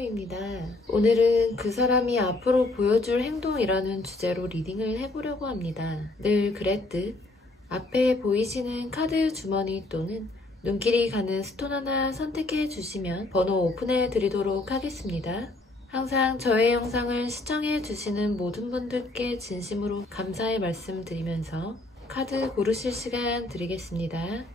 하루입니다. 오늘은 그 사람이 앞으로 보여줄 행동이라는 주제로 리딩을 해보려고 합니다. 늘 그랬듯 앞에 보이시는 카드 주머니 또는 눈길이 가는 스톤 하나 선택해 주시면 번호 오픈해 드리도록 하겠습니다. 항상 저의 영상을 시청해 주시는 모든 분들께 진심으로 감사의 말씀 드리면서 카드 고르실 시간 드리겠습니다.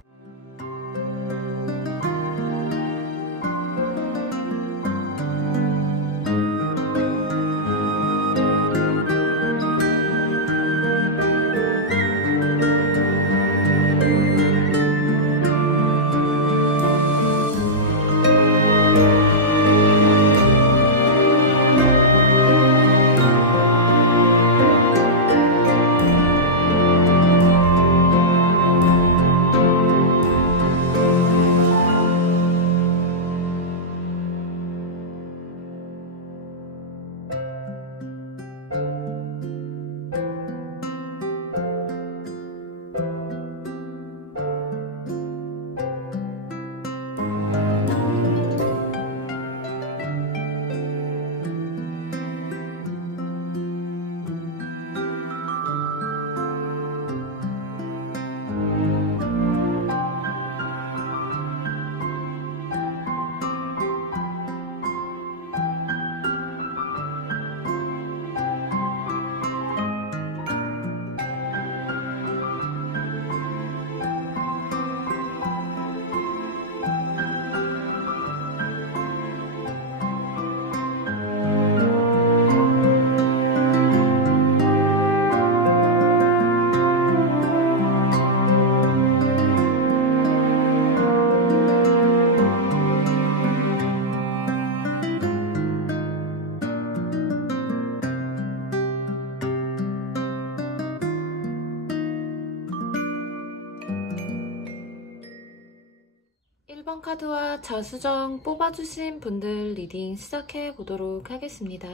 (1번) 카드와 자수정 뽑아주신 분들 리딩 시작해 보도록 하겠습니다.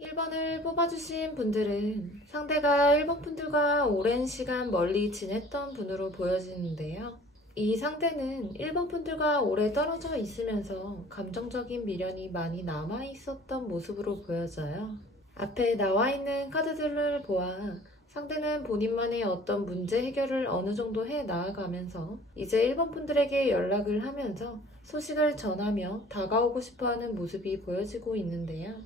(1번을) 뽑아주신 분들은 상대가 (1번) 분들과 오랜 시간 멀리 지냈던 분으로 보여지는데요. 이 상대는 (1번) 분들과 오래 떨어져 있으면서 감정적인 미련이 많이 남아있었던 모습으로 보여져요. 앞에 나와 있는 카드들을 보아 상대는 본인만의 어떤 문제 해결을 어느 정도 해 나아가면서 이제 1번 분들에게 연락을 하면서 소식을 전하며 다가오고 싶어하는 모습이 보여지고 있는데요.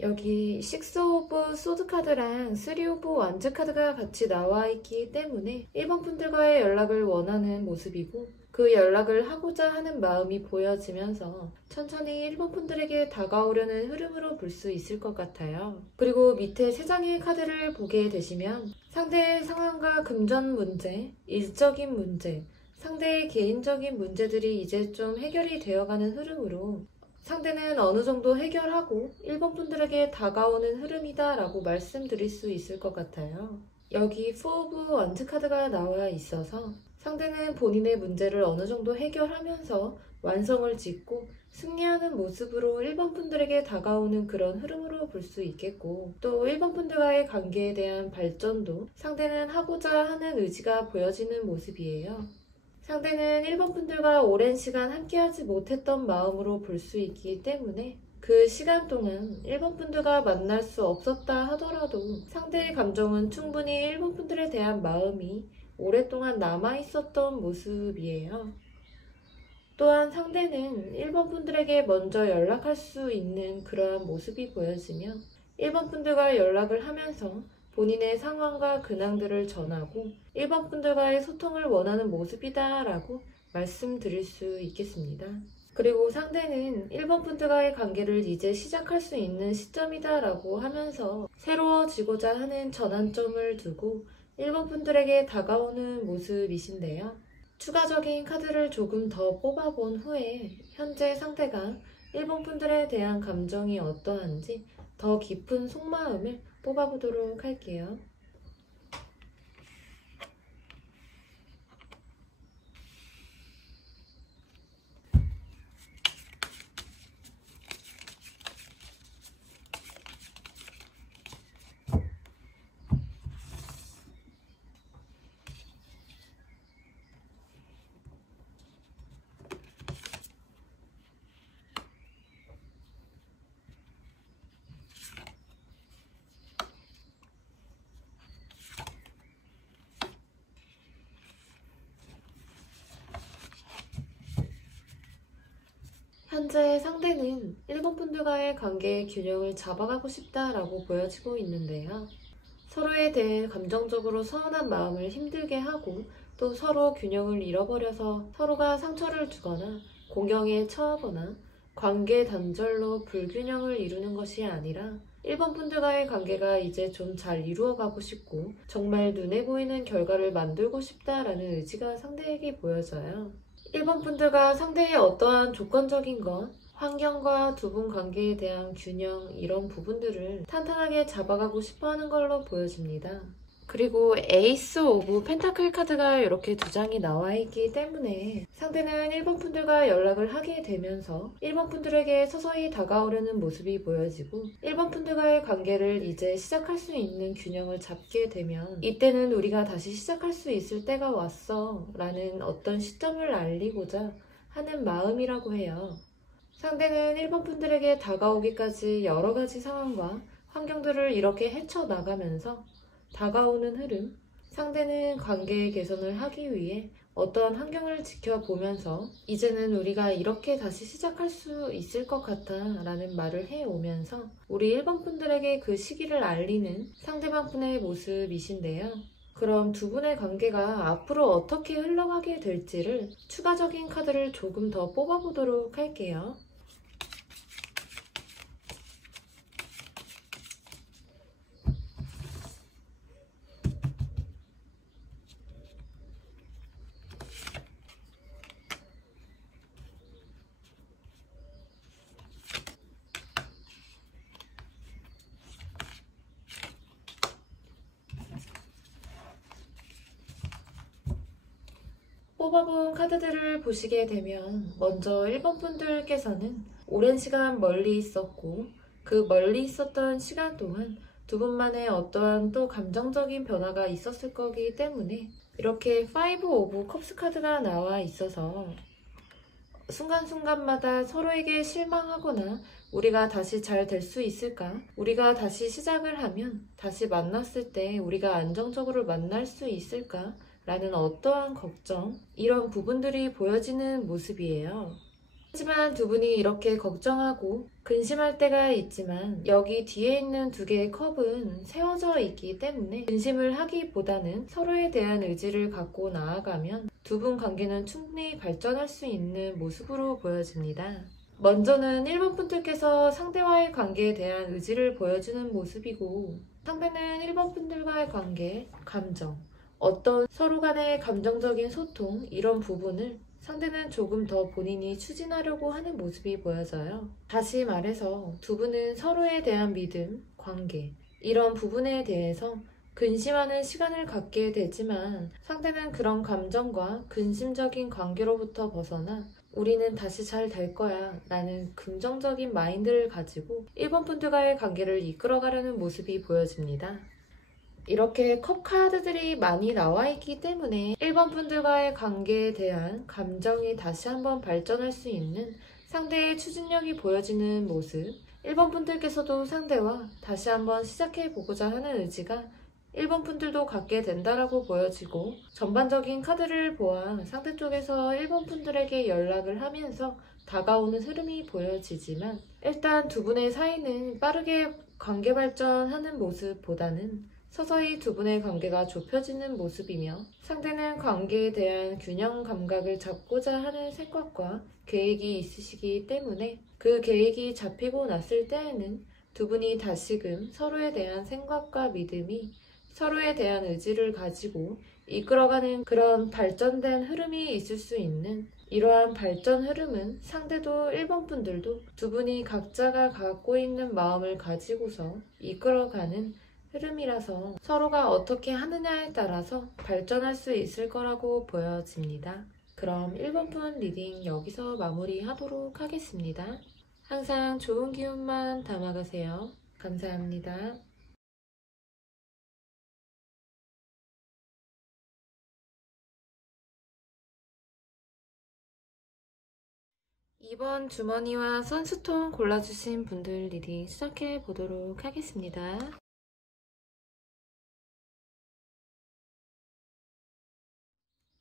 여기 6 오브 소드 카드랑 3 오브 완즈 카드가 같이 나와 있기 때문에 1번 분들과의 연락을 원하는 모습이고 그 연락을 하고자 하는 마음이 보여지면서 천천히 1번 분들에게 다가오려는 흐름으로 볼 수 있을 것 같아요. 그리고 밑에 3장의 카드를 보게 되시면 상대의 상황과 금전 문제, 일적인 문제, 상대의 개인적인 문제들이 이제 좀 해결이 되어가는 흐름으로 상대는 어느 정도 해결하고 1번 분들에게 다가오는 흐름이다 라고 말씀드릴 수 있을 것 같아요. 여기 4 오브 원즈 카드가 나와 있어서 상대는 본인의 문제를 어느 정도 해결하면서 완성을 짓고 승리하는 모습으로 1번 분들에게 다가오는 그런 흐름으로 볼 수 있겠고 또 1번 분들과의 관계에 대한 발전도 상대는 하고자 하는 의지가 보여지는 모습이에요. 상대는 1번 분들과 오랜 시간 함께하지 못했던 마음으로 볼 수 있기 때문에 그 시간 동안 1번 분들과 만날 수 없었다 하더라도 상대의 감정은 충분히 1번 분들에 대한 마음이 오랫동안 남아있었던 모습이에요. 또한 상대는 1번 분들에게 먼저 연락할 수 있는 그러한 모습이 보여지며 1번 분들과 연락을 하면서 본인의 상황과 근황들을 전하고 1번 분들과의 소통을 원하는 모습이다 라고 말씀드릴 수 있겠습니다. 그리고 상대는 1번 분들과의 관계를 이제 시작할 수 있는 시점이다 라고 하면서 새로워지고자 하는 전환점을 두고 1번 분들에게 다가오는 모습이신데요. 추가적인 카드를 조금 더 뽑아본 후에 현재 상대가 1번 분들에 대한 감정이 어떠한지 더 깊은 속마음을 뽑아보도록 할게요. 현재 상대는 1번 분들과의 관계의 균형을 잡아가고 싶다라고 보여지고 있는데요. 서로에 대해 감정적으로 서운한 마음을 힘들게 하고 또 서로 균형을 잃어버려서 서로가 상처를 주거나 공경에 처하거나 관계 단절로 불균형을 이루는 것이 아니라 1번 분들과의 관계가 이제 좀 잘 이루어가고 싶고 정말 눈에 보이는 결과를 만들고 싶다라는 의지가 상대에게 보여져요. 1번 분들과 상대의 어떠한 조건적인 것, 환경과 두 분 관계에 대한 균형 이런 부분들을 탄탄하게 잡아가고 싶어하는 걸로 보여집니다. 그리고 에이스 오브 펜타클 카드가 이렇게 두 장이 나와 있기 때문에 상대는 1번 분들과 연락을 하게 되면서 1번 분들에게 서서히 다가오려는 모습이 보여지고 1번 분들과의 관계를 이제 시작할 수 있는 균형을 잡게 되면 이때는 우리가 다시 시작할 수 있을 때가 왔어 라는 어떤 시점을 알리고자 하는 마음이라고 해요. 상대는 1번 분들에게 다가오기까지 여러 가지 상황과 환경들을 이렇게 헤쳐나가면서 다가오는 흐름, 상대는 관계의 개선을 하기 위해 어떠한 환경을 지켜보면서 이제는 우리가 이렇게 다시 시작할 수 있을 것 같아 라는 말을 해오면서 우리 1번 분들에게 그 시기를 알리는 상대방 분의 모습이신데요. 그럼 두 분의 관계가 앞으로 어떻게 흘러가게 될지를 추가적인 카드를 조금 더 뽑아보도록 할게요. 뽑아본 카드들을 보시게 되면 먼저 1번 분들께서는 오랜 시간 멀리 있었고 그 멀리 있었던 시간 동안 두 분만의 어떠한 또 감정적인 변화가 있었을 거기 때문에 이렇게 5 오브 컵스 카드가 나와 있어서 순간순간마다 서로에게 실망하거나 우리가 다시 잘 될 수 있을까? 우리가 다시 시작을 하면 다시 만났을 때 우리가 안정적으로 만날 수 있을까? 라는 어떠한 걱정, 이런 부분들이 보여지는 모습이에요. 하지만 두 분이 이렇게 걱정하고 근심할 때가 있지만 여기 뒤에 있는 두 개의 컵은 세워져 있기 때문에 근심을 하기보다는 서로에 대한 의지를 갖고 나아가면 두 분 관계는 충분히 발전할 수 있는 모습으로 보여집니다. 먼저는 1번 분들께서 상대와의 관계에 대한 의지를 보여주는 모습이고 상대는 1번 분들과의 관계, 감정, 어떤 서로 간의 감정적인 소통 이런 부분을 상대는 조금 더 본인이 추진하려고 하는 모습이 보여져요. 다시 말해서 두 분은 서로에 대한 믿음, 관계 이런 부분에 대해서 근심하는 시간을 갖게 되지만 상대는 그런 감정과 근심적인 관계로부터 벗어나 우리는 다시 잘 될 거야 라는 긍정적인 마인드를 가지고 1번 분들과의 관계를 이끌어가려는 모습이 보여집니다. 이렇게 컵 카드들이 많이 나와 있기 때문에 1번 분들과의 관계에 대한 감정이 다시 한번 발전할 수 있는 상대의 추진력이 보여지는 모습 1번 분들께서도 상대와 다시 한번 시작해보고자 하는 의지가 1번 분들도 갖게 된다라고 보여지고 전반적인 카드를 보아 상대 쪽에서 1번 분들에게 연락을 하면서 다가오는 흐름이 보여지지만 일단 두 분의 사이는 빠르게 관계 발전하는 모습보다는 서서히 두 분의 관계가 좁혀지는 모습이며 상대는 관계에 대한 균형 감각을 잡고자 하는 생각과 계획이 있으시기 때문에 그 계획이 잡히고 났을 때에는 두 분이 다시금 서로에 대한 생각과 믿음이 서로에 대한 의지를 가지고 이끌어가는 그런 발전된 흐름이 있을 수 있는 이러한 발전 흐름은 상대도 1번 분들도 두 분이 각자가 갖고 있는 마음을 가지고서 이끌어가는 흐름이라서 서로가 어떻게 하느냐에 따라서 발전할 수 있을 거라고 보여집니다. 그럼 1번 분 리딩 여기서 마무리하도록 하겠습니다. 항상 좋은 기운만 담아가세요. 감사합니다. 이번 주머니와 선수통 골라주신 분들 리딩 시작해 보도록 하겠습니다.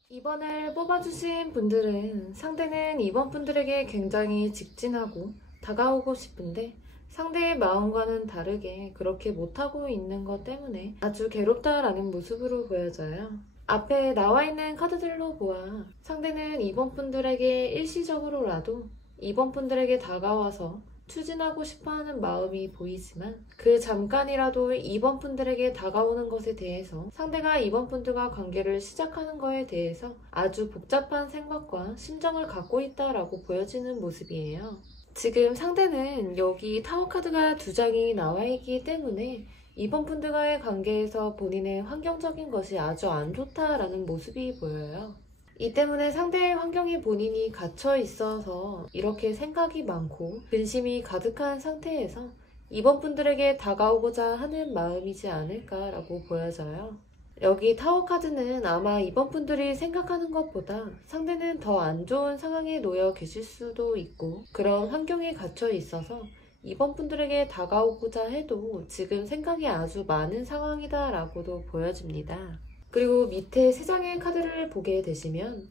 2번을 뽑아주신 분들은 상대는 2번 분들에게 굉장히 직진하고 다가오고 싶은데 상대의 마음과는 다르게 그렇게 못하고 있는 것 때문에 아주 괴롭다라는 모습으로 보여져요. 앞에 나와 있는 카드들로 보아 상대는 2번 분들에게 일시적으로라도 2번 분들에게 다가와서 추진하고 싶어하는 마음이 보이지만 그 잠깐이라도 2번 분들에게 다가오는 것에 대해서 상대가 2번 분들과 관계를 시작하는 것에 대해서 아주 복잡한 생각과 심정을 갖고 있다라고 보여지는 모습이에요. 지금 상대는 여기 타워 카드가 2장이 나와 있기 때문에 2번 분들과의 관계에서 본인의 환경적인 것이 아주 안 좋다라는 모습이 보여요. 이 때문에 상대의 환경에 본인이 갇혀 있어서 이렇게 생각이 많고 근심이 가득한 상태에서 2번 분들에게 다가오고자 하는 마음이지 않을까라고 보여져요. 여기 타워 카드는 아마 2번 분들이 생각하는 것보다 상대는 더 안 좋은 상황에 놓여 계실 수도 있고 그런 환경에 갇혀 있어서 2번 분들에게 다가오고자 해도 지금 생각이 아주 많은 상황이다 라고도 보여집니다. 그리고 밑에 3장의 카드를 보게 되시면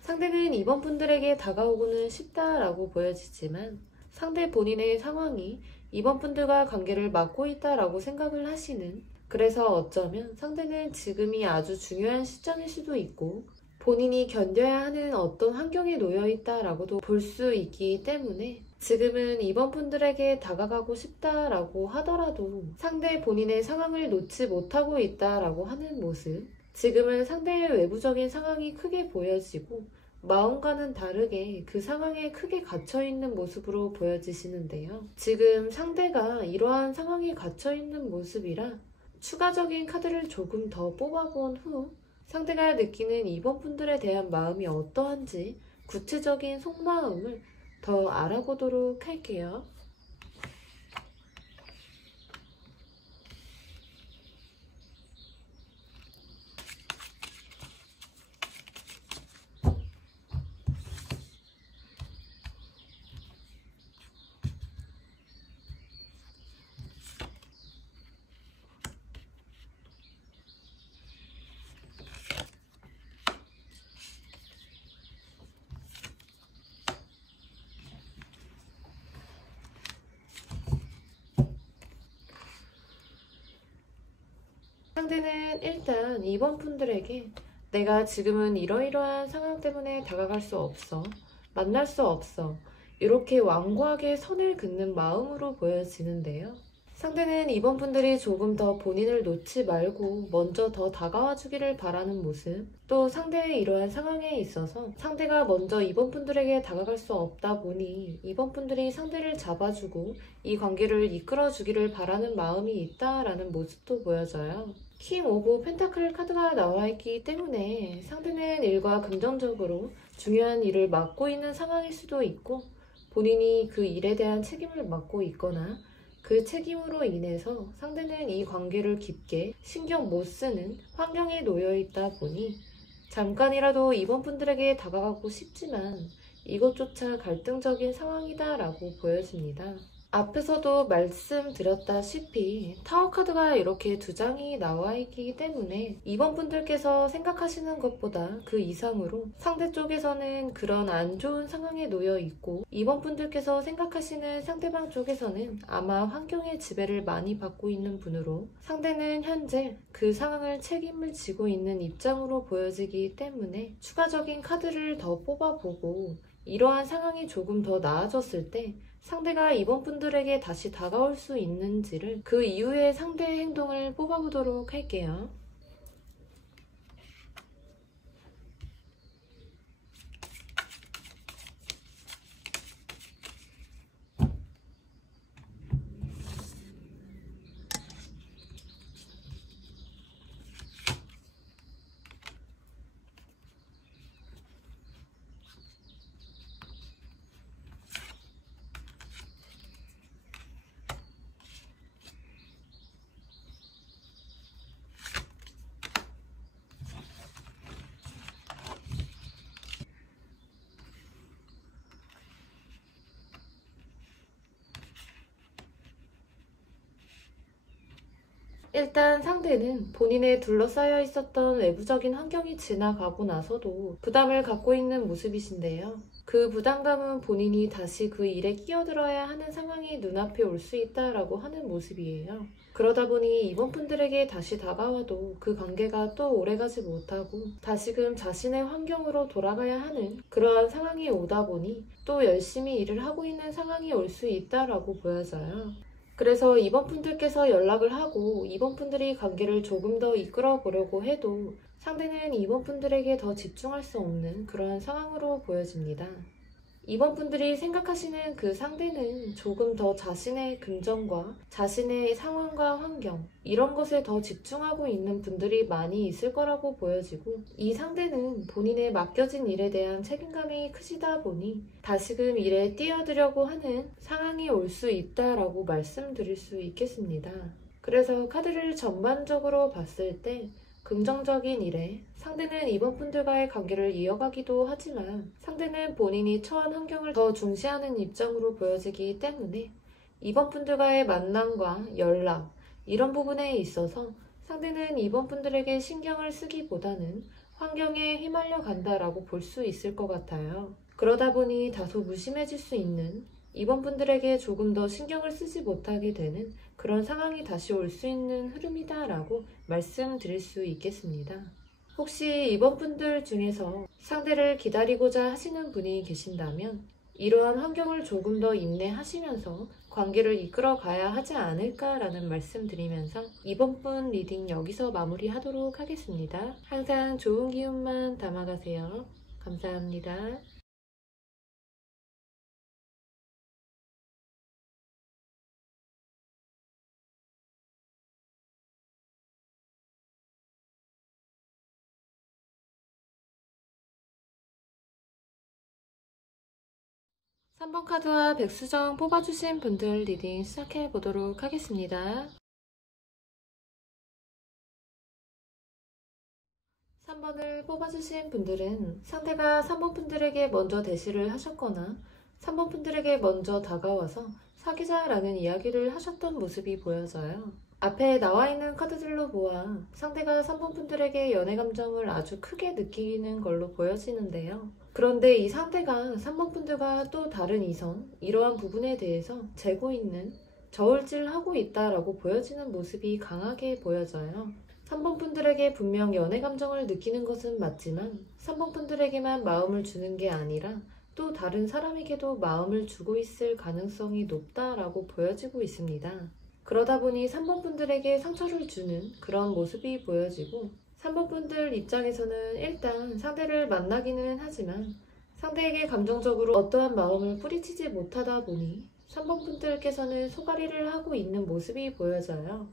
상대는 2번 분들에게 다가오고는 싶다라고 보여지지만 상대 본인의 상황이 2번 분들과 관계를 막고 있다라고 생각을 하시는, 그래서 어쩌면 상대는 지금이 아주 중요한 시점일 수도 있고 본인이 견뎌야 하는 어떤 환경에 놓여 있다라고도 볼 수 있기 때문에 지금은 2번 분들에게 다가가고 싶다라고 하더라도 상대 본인의 상황을 놓지 못하고 있다라고 하는 모습, 지금은 상대의 외부적인 상황이 크게 보여지고 마음과는 다르게 그 상황에 크게 갇혀있는 모습으로 보여지시는데요. 지금 상대가 이러한 상황에 갇혀있는 모습이라 추가적인 카드를 조금 더 뽑아본 후 상대가 느끼는 2번 분들에 대한 마음이 어떠한지 구체적인 속마음을 더 알아보도록 할게요. 상대는 일단 2번 분들에게 내가 지금은 이러이러한 상황 때문에 다가갈 수 없어, 만날 수 없어, 이렇게 완고하게 선을 긋는 마음으로 보여지는데요. 상대는 2번 분들이 조금 더 본인을 놓지 말고 먼저 더 다가와 주기를 바라는 모습, 또 상대의 이러한 상황에 있어서 상대가 먼저 2번 분들에게 다가갈 수 없다 보니 2번 분들이 상대를 잡아주고 이 관계를 이끌어 주기를 바라는 마음이 있다라는 모습도 보여져요. 킹 오브 펜타클 카드가 나와 있기 때문에 상대는 일과 긍정적으로 중요한 일을 맡고 있는 상황일 수도 있고 본인이 그 일에 대한 책임을 맡고 있거나 그 책임으로 인해서 상대는 이 관계를 깊게 신경 못 쓰는 환경에 놓여 있다 보니 잠깐이라도 2번 분들에게 다가가고 싶지만 이것조차 갈등적인 상황이다 라고 보여집니다. 앞에서도 말씀드렸다시피 타워 카드가 이렇게 2장이 나와 있기 때문에 2번 분들께서 생각하시는 것보다 그 이상으로 상대 쪽에서는 그런 안 좋은 상황에 놓여 있고 2번 분들께서 생각하시는 상대방 쪽에서는 아마 환경의 지배를 많이 받고 있는 분으로 상대는 현재 그 상황을 책임을 지고 있는 입장으로 보여지기 때문에 추가적인 카드를 더 뽑아보고 이러한 상황이 조금 더 나아졌을 때 상대가 2번 분들에게 다시 다가올 수 있는지를 그 이후의 상대의 행동을 뽑아보도록 할게요. 일단 상대는 본인의 둘러싸여 있었던 외부적인 환경이 지나가고 나서도 부담을 갖고 있는 모습이신데요. 그 부담감은 본인이 다시 그 일에 끼어들어야 하는 상황이 눈앞에 올 수 있다라고 하는 모습이에요. 그러다 보니 이번 분들에게 다시 다가와도 그 관계가 또 오래가지 못하고 다시금 자신의 환경으로 돌아가야 하는 그러한 상황이 오다 보니 또 열심히 일을 하고 있는 상황이 올 수 있다라고 보여져요. 그래서 이번 분들께서 연락을 하고 이번 분들이 관계를 조금 더 이끌어 보려고 해도 상대는 이번 분들에게 더 집중할 수 없는 그러한 상황으로 보여집니다. 이번 분들이 생각하시는 그 상대는 조금 더 자신의 금전과 자신의 상황과 환경 이런 것에 더 집중하고 있는 분들이 많이 있을 거라고 보여지고 이 상대는 본인의 맡겨진 일에 대한 책임감이 크시다 보니 다시금 일에 뛰어들려고 하는 상황이 올 수 있다라고 말씀드릴 수 있겠습니다. 그래서 카드를 전반적으로 봤을 때 긍정적인 일에 상대는 이번 분들과의 관계를 이어가기도 하지만 상대는 본인이 처한 환경을 더 중시하는 입장으로 보여지기 때문에 이번 분들과의 만남과 연락 이런 부분에 있어서 상대는 이번 분들에게 신경을 쓰기보다는 환경에 휘말려 간다라고 볼 수 있을 것 같아요. 그러다 보니 다소 무심해질 수 있는 이번 분들에게 조금 더 신경을 쓰지 못하게 되는 그런 상황이 다시 올 수 있는 흐름이다라고 말씀드릴 수 있겠습니다. 혹시 이번 분들 중에서 상대를 기다리고자 하시는 분이 계신다면 이러한 환경을 조금 더 인내하시면서 관계를 이끌어 가야 하지 않을까라는 말씀드리면서 이번 분 리딩 여기서 마무리하도록 하겠습니다. 항상 좋은 기운만 담아가세요. 감사합니다. 3번 카드와 백수정 뽑아주신 분들 리딩 시작해 보도록 하겠습니다. 3번을 뽑아주신 분들은 상대가 3번 분들에게 먼저 대시를 하셨거나 3번 분들에게 먼저 다가와서 사귀자라는 이야기를 하셨던 모습이 보여져요. 앞에 나와 있는 카드들로 보아 상대가 3번 분들에게 연애 감정을 아주 크게 느끼는 걸로 보여지는데요. 그런데 이 상대가 3번 분들과 또 다른 이성, 이러한 부분에 대해서 재고 있는 저울질하고 있다라고 보여지는 모습이 강하게 보여져요. 3번 분들에게 분명 연애 감정을 느끼는 것은 맞지만 3번 분들에게만 마음을 주는 게 아니라 또 다른 사람에게도 마음을 주고 있을 가능성이 높다라고 보여지고 있습니다. 그러다 보니 3번 분들에게 상처를 주는 그런 모습이 보여지고 3번 분들 입장에서는 일단 상대를 만나기는 하지만 상대에게 감정적으로 어떠한 마음을 뿌리치지 못하다 보니 3번 분들께서는 소가리를 하고 있는 모습이 보여져요.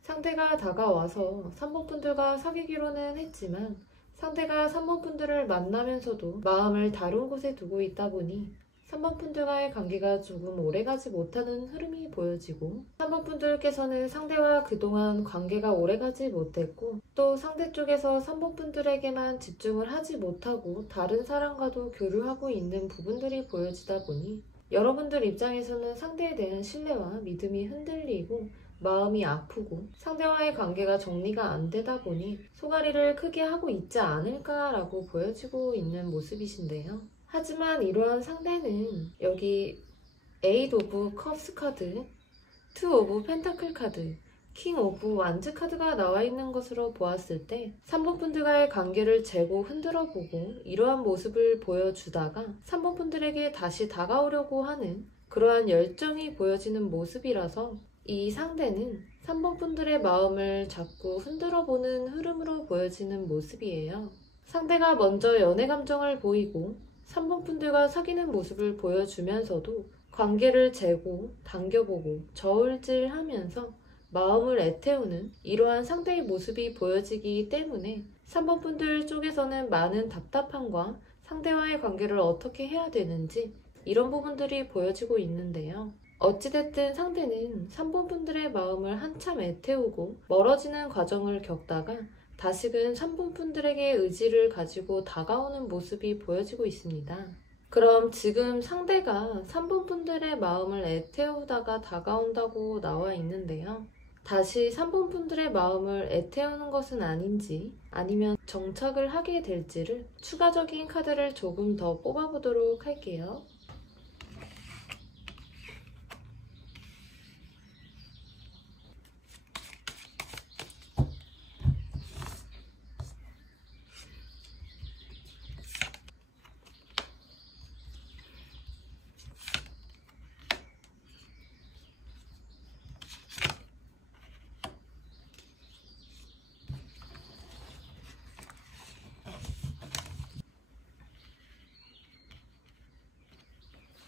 상대가 다가와서 3번 분들과 사귀기로는 했지만 상대가 3번 분들을 만나면서도 마음을 다른 곳에 두고 있다 보니 3번 분들과의 관계가 조금 오래가지 못하는 흐름이 보여지고 3번 분들께서는 상대와 그동안 관계가 오래가지 못했고 또 상대 쪽에서 3번 분들에게만 집중을 하지 못하고 다른 사람과도 교류하고 있는 부분들이 보여지다 보니 여러분들 입장에서는 상대에 대한 신뢰와 믿음이 흔들리고 마음이 아프고 상대와의 관계가 정리가 안 되다 보니 소가리를 크게 하고 있지 않을까라고 보여지고 있는 모습이신데요. 하지만 이러한 상대는 여기 에잇 오브 컵스 카드, 투 오브 펜타클 카드, 킹 오브 완즈 카드가 나와 있는 것으로 보았을 때 3번 분들과의 관계를 재고 흔들어 보고 이러한 모습을 보여주다가 3번 분들에게 다시 다가오려고 하는 그러한 열정이 보여지는 모습이라서 이 상대는 3번 분들의 마음을 자꾸 흔들어 보는 흐름으로 보여지는 모습이에요. 상대가 먼저 연애 감정을 보이고 3번 분들과 사귀는 모습을 보여주면서도 관계를 재고 당겨보고 저울질하면서 마음을 애태우는 이러한 상대의 모습이 보여지기 때문에 3번 분들 쪽에서는 많은 답답함과 상대와의 관계를 어떻게 해야 되는지 이런 부분들이 보여지고 있는데요. 어찌됐든 상대는 3번 분들의 마음을 한참 애태우고 멀어지는 과정을 겪다가 다시금 3번 분들에게 의지를 가지고 다가오는 모습이 보여지고 있습니다. 그럼 지금 상대가 3번 분들의 마음을 애태우다가 다가온다고 나와 있는데요. 다시 3번 분들의 마음을 애태우는 것은 아닌지 아니면 정착을 하게 될지를 추가적인 카드를 조금 더 뽑아보도록 할게요.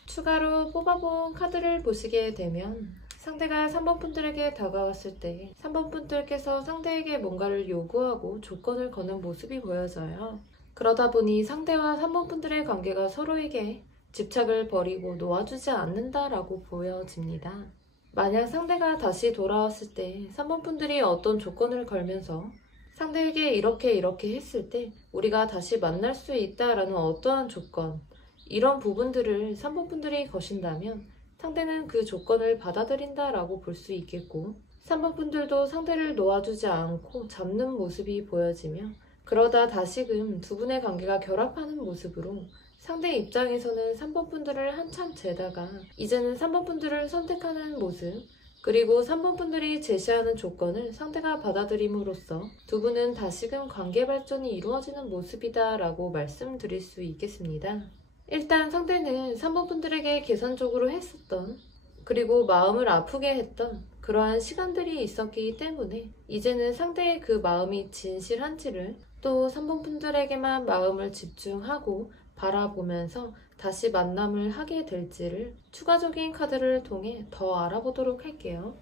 추가로 뽑아본 카드를 보시게 되면 상대가 3번 분들에게 다가왔을 때 3번 분들께서 상대에게 뭔가를 요구하고 조건을 거는 모습이 보여져요. 그러다 보니 상대와 3번 분들의 관계가 서로에게 집착을 버리고 놓아주지 않는다라고 보여집니다. 만약 상대가 다시 돌아왔을 때 3번 분들이 어떤 조건을 걸면서 상대에게 이렇게 했을 때 우리가 다시 만날 수 있다라는 어떠한 조건, 이런 부분들을 3번 분들이 거신다면 상대는 그 조건을 받아들인다라고 볼 수 있겠고 3번 분들도 상대를 놓아주지 않고 잡는 모습이 보여지며 그러다 다시금 두 분의 관계가 결합하는 모습으로 상대 입장에서는 3번 분들을 한참 재다가 이제는 3번 분들을 선택하는 모습, 그리고 3번 분들이 제시하는 조건을 상대가 받아들임으로써 두 분은 다시금 관계 발전이 이루어지는 모습이다 라고 말씀드릴 수 있겠습니다. 일단 상대는 3번 분들에게 계산적으로 했었던, 그리고 마음을 아프게 했던 그러한 시간들이 있었기 때문에 이제는 상대의 그 마음이 진실한지를 또 3번 분들에게만 마음을 집중하고 바라보면서 다시 만남을 하게 될지를 추가적인 카드를 통해 더 알아보도록 할게요.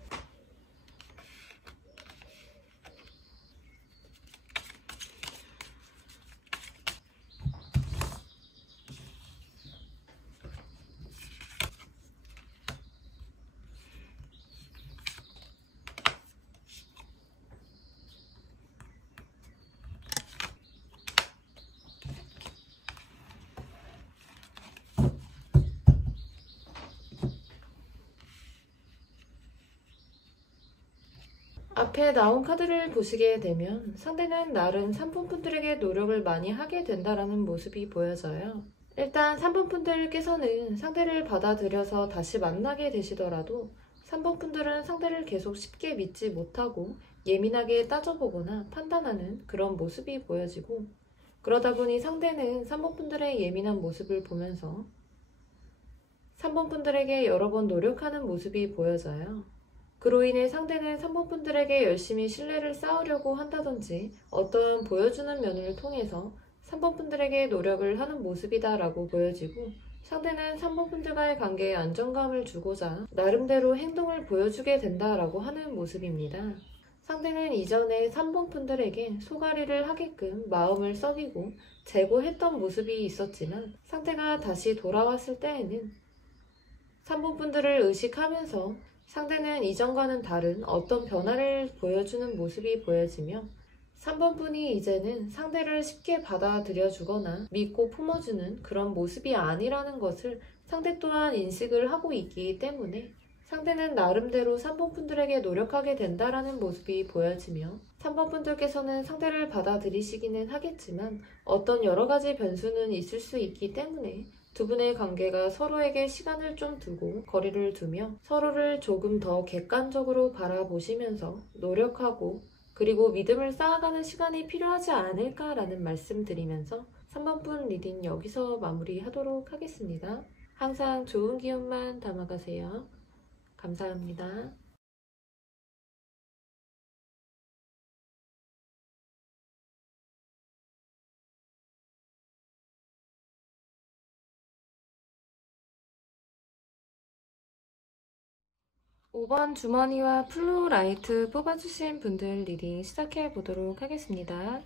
앞에 나온 카드를 보시게 되면 상대는 나름 3번 분들에게 노력을 많이 하게 된다라는 모습이 보여져요. 일단 3번 분들께서는 상대를 받아들여서 다시 만나게 되시더라도 3번 분들은 상대를 계속 쉽게 믿지 못하고 예민하게 따져보거나 판단하는 그런 모습이 보여지고 그러다 보니 상대는 3번 분들의 예민한 모습을 보면서 3번 분들에게 여러 번 노력하는 모습이 보여져요. 그로 인해 상대는 3번 분들에게 열심히 신뢰를 쌓으려고 한다든지 어떠한 보여주는 면을 통해서 3번 분들에게 노력을 하는 모습이다 라고 보여지고 상대는 3번 분들과의 관계에 안정감을 주고자 나름대로 행동을 보여주게 된다라고 하는 모습입니다. 상대는 이전에 3번 분들에게 소가리를 하게끔 마음을 썩이고 제고했던 모습이 있었지만 상대가 다시 돌아왔을 때에는 3번 분들을 의식하면서 상대는 이전과는 다른 어떤 변화를 보여주는 모습이 보여지며 3번 분이 이제는 상대를 쉽게 받아들여주거나 믿고 품어주는 그런 모습이 아니라는 것을 상대 또한 인식을 하고 있기 때문에 상대는 나름대로 3번 분들에게 노력하게 된다라는 모습이 보여지며 3번 분들께서는 상대를 받아들이시기는 하겠지만 어떤 여러 가지 변수는 있을 수 있기 때문에 두 분의 관계가 서로에게 시간을 좀 두고 거리를 두며 서로를 조금 더 객관적으로 바라보시면서 노력하고 그리고 믿음을 쌓아가는 시간이 필요하지 않을까라는 말씀드리면서 3번 분 리딩 여기서 마무리하도록 하겠습니다. 항상 좋은 기운만 담아가세요. 감사합니다. 5번 주머니와 플로라이트 뽑아주신 분들 리딩 시작해 보도록 하겠습니다.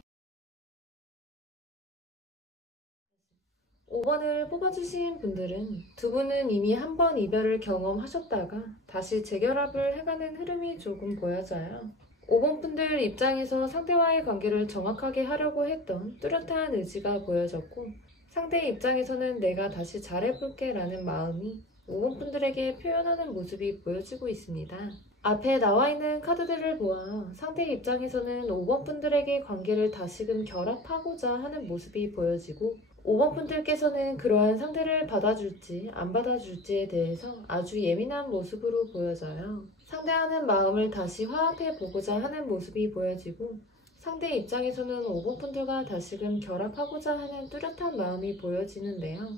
5번을 뽑아주신 분들은 두 분은 이미 한 번 이별을 경험하셨다가 다시 재결합을 해가는 흐름이 조금 보여져요. 5번 분들 입장에서 상대와의 관계를 정확하게 하려고 했던 뚜렷한 의지가 보여졌고 상대 입장에서는 내가 다시 잘해볼게 라는 마음이 5번 분들에게 표현하는 모습이 보여지고 있습니다. 앞에 나와 있는 카드들을 보아 상대 입장에서는 5번 분들에게 관계를 다시금 결합하고자 하는 모습이 보여지고 5번 분들께서는 그러한 상대를 받아줄지 안 받아줄지에 대해서 아주 예민한 모습으로 보여져요. 상대하는 마음을 다시 화합해 보고자 하는 모습이 보여지고 상대 입장에서는 5번 분들과 다시금 결합하고자 하는 뚜렷한 마음이 보여지는데요.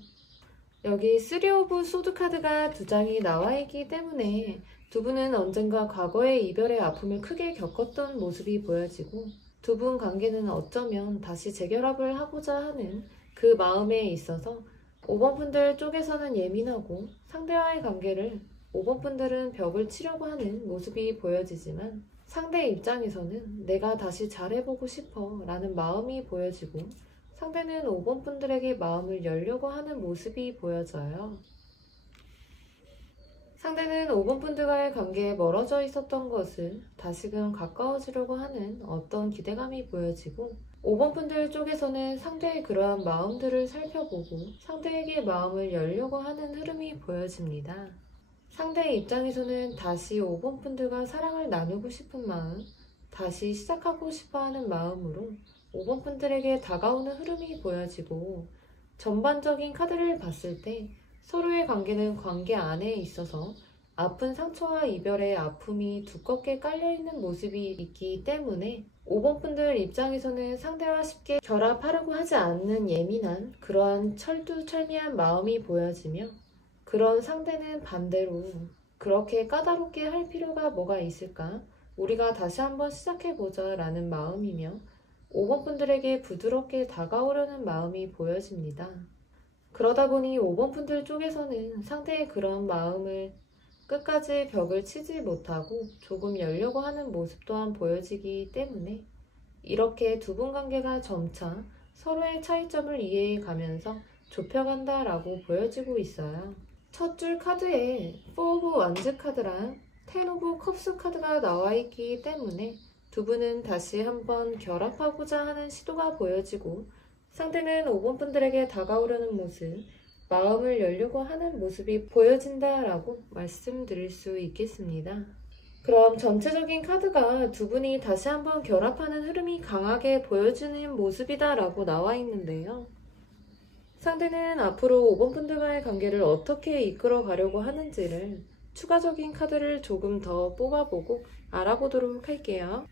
여기 3 오브 소드 카드가 2장이 나와 있기 때문에 두 분은 언젠가 과거의 이별의 아픔을 크게 겪었던 모습이 보여지고 두 분 관계는 어쩌면 다시 재결합을 하고자 하는 그 마음에 있어서 5번 분들 쪽에서는 예민하고 상대와의 관계를 5번 분들은 벽을 치려고 하는 모습이 보여지지만 상대 입장에서는 내가 다시 잘해보고 싶어 라는 마음이 보여지고 상대는 5번 분들에게 마음을 열려고 하는 모습이 보여져요. 상대는 5번 분들과의 관계에 멀어져 있었던 것을 다시금 가까워지려고 하는 어떤 기대감이 보여지고 5번 분들 쪽에서는 상대의 그러한 마음들을 살펴보고 상대에게 마음을 열려고 하는 흐름이 보여집니다. 상대의 입장에서는 다시 5번 분들과 사랑을 나누고 싶은 마음, 다시 시작하고 싶어 하는 마음으로 5번 분들에게 다가오는 흐름이 보여지고 전반적인 카드를 봤을 때 서로의 관계는 관계 안에 있어서 아픈 상처와 이별의 아픔이 두껍게 깔려있는 모습이 있기 때문에 5번 분들 입장에서는 상대와 쉽게 결합하려고 하지 않는 예민한 그러한 철두철미한 마음이 보여지며 그런 상대는 반대로 그렇게 까다롭게 할 필요가 뭐가 있을까? 우리가 다시 한번 시작해보자 라는 마음이며 5번 분들에게 부드럽게 다가오려는 마음이 보여집니다. 그러다 보니 5번 분들 쪽에서는 상대의 그런 마음을 끝까지 벽을 치지 못하고 조금 열려고 하는 모습 또한 보여지기 때문에 이렇게 두 분 관계가 점차 서로의 차이점을 이해해 가면서 좁혀간다라고 보여지고 있어요. 첫 줄 카드에 4 오브 완즈 카드랑 10 오브 컵스 카드가 나와 있기 때문에 두 분은 다시 한번 결합하고자 하는 시도가 보여지고 상대는 5번 분들에게 다가오려는 모습, 마음을 열려고 하는 모습이 보여진다라고 말씀드릴 수 있겠습니다. 그럼 전체적인 카드가 두 분이 다시 한번 결합하는 흐름이 강하게 보여지는 모습이다라고 나와 있는데요. 상대는 앞으로 5번 분들과의 관계를 어떻게 이끌어 가려고 하는지를 추가적인 카드를 조금 더 뽑아보고 알아보도록 할게요.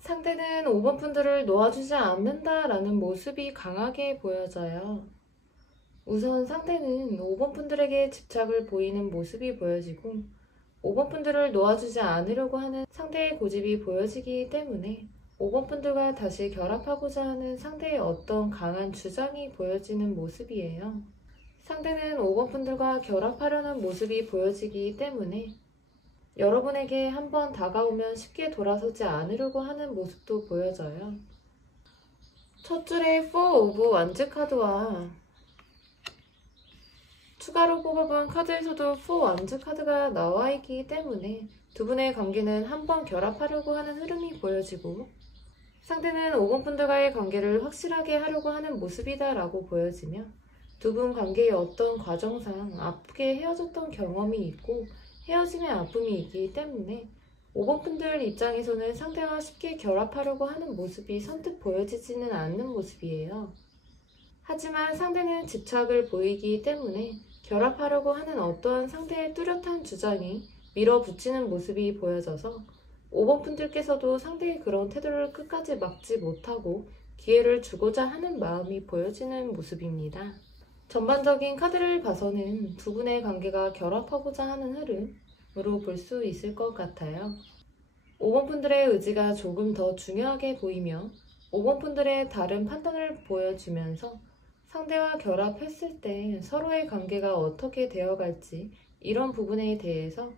상대는 5번 분들을 놓아주지 않는다라는 모습이 강하게 보여져요. 우선 상대는 5번 분들에게 집착을 보이는 모습이 보여지고 5번 분들을 놓아주지 않으려고 하는 상대의 고집이 보여지기 때문에 5번 분들과 다시 결합하고자 하는 상대의 어떤 강한 주장이 보여지는 모습이에요. 상대는 5번 분들과 결합하려는 모습이 보여지기 때문에 여러분에게 한번 다가오면 쉽게 돌아서지 않으려고 하는 모습도 보여져요. 첫 줄에 4 오브 완즈 카드와 추가로 뽑아본 카드에서도 4 완즈 카드가 나와 있기 때문에 두 분의 관계는 한번 결합하려고 하는 흐름이 보여지고 상대는 5번 분들과의 관계를 확실하게 하려고 하는 모습이다라고 보여지며 두 분 관계의 어떤 과정상 아프게 헤어졌던 경험이 있고 헤어짐의 아픔이 있기 때문에 5번 분들 입장에서는 상대와 쉽게 결합하려고 하는 모습이 선뜻 보여지지는 않는 모습이에요. 하지만 상대는 집착을 보이기 때문에 결합하려고 하는 어떠한 상대의 뚜렷한 주장이 밀어붙이는 모습이 보여져서 5번 분들께서도 상대의 그런 태도를 끝까지 막지 못하고 기회를 주고자 하는 마음이 보여지는 모습입니다. 전반적인 카드를 봐서는 두 분의 관계가 결합하고자 하는 흐름으로 볼 수 있을 것 같아요. 5번 분들의 의지가 조금 더 중요하게 보이며 5번 분들의 다른 판단을 보여주면서 상대와 결합했을 때 서로의 관계가 어떻게 되어갈지 이런 부분에 대해서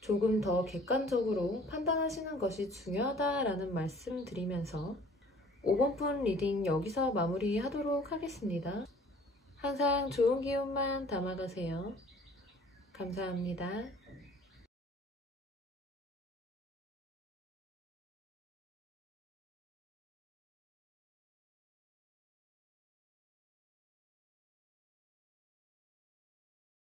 조금 더 객관적으로 판단하시는 것이 중요하다라는 말씀 드리면서 5번 분 리딩 여기서 마무리하도록 하겠습니다. 항상 좋은 기운만 담아가세요. 감사합니다.